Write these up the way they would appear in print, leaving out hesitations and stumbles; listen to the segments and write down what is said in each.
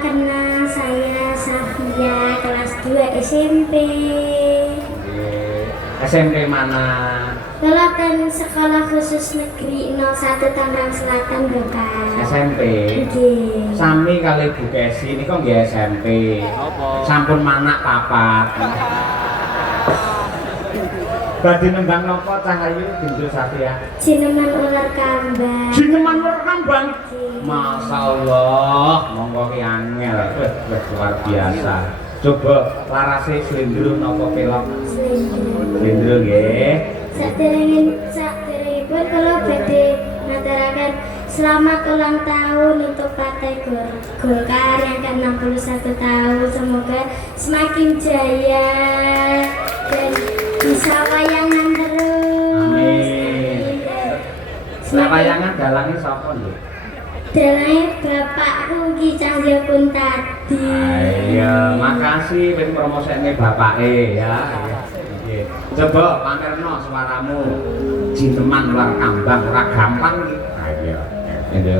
kenal, saya Safia, kelas 2 SMP. SMP mana? Lulusan Sekolah Khusus Negeri 01 Tangerang Selatan, Bapak. SMP. Nggih. Sami kali Bu Kesi ini kok nggih SMP. Sampun manak papat. Badhe nembang napa Cahayu Bintu Safia? Jineman ular kambang. Jineman ular kambang. Masyaallah, monggo ki angel. Wis luar biasa. Coba larase slendro napa pelok? Slendro nggih. Saderengipun kula badhe ngaturaken selamat ulang tahun untuk Partai Golkar yang ke-61 tahun. Semoga semakin jaya dan bisa wayangan terus. Amin. Wayangan dalangnya sapa lho? Dalangnya bapakku Ki Cahyapun tadi. Iya, makasih wis promosekne bapake ya. Nggih. Coba pamerno suaramu. Jineman ular kambang ora gampang iki. Ayo. Ayo.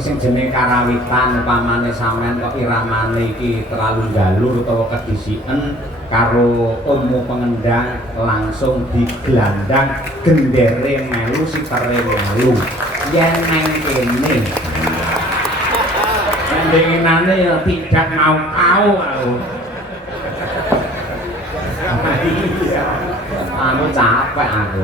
Sing jeneng karawitan upamane sampean kok iramane iki terlalu galur utawa kedisiken karo ummu pengendang langsung diglandang gendere melu sitere melu yen nang kene endinginane ya tidak mau tahu aku capek aku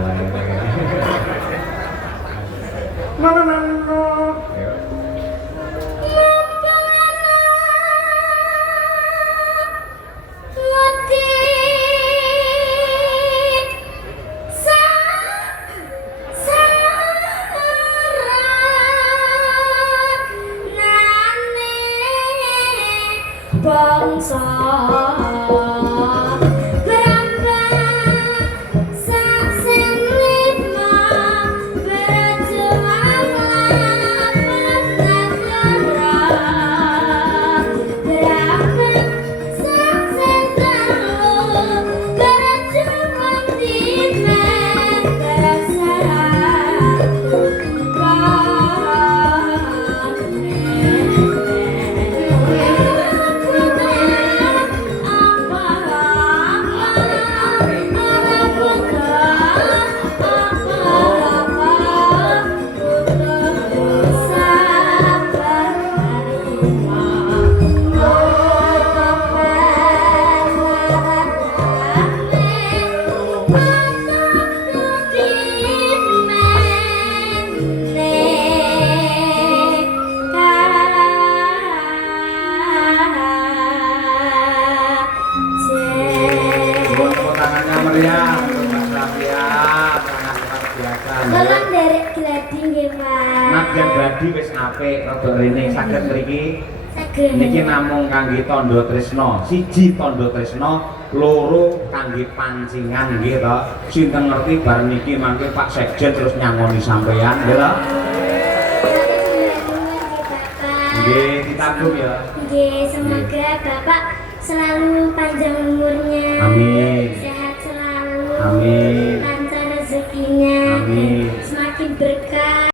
bangsa berambah sak sen lima Tolong derek gladi nggih, Pak. Nadyan gladi wis apik rada rene saged mriki. Saged. Niki namung kangge tandha tresna. Siji tandha tresna, loro kangge pancingan nggih to. Sinten ngerti bar niki mangke Pak Sekjen terus nyangoni sampeyan nggih to. Nggih, ditabung ya. Nggih, semoga Bapak selalu panjang umurnya. Amin. Sehat selalu. Amin.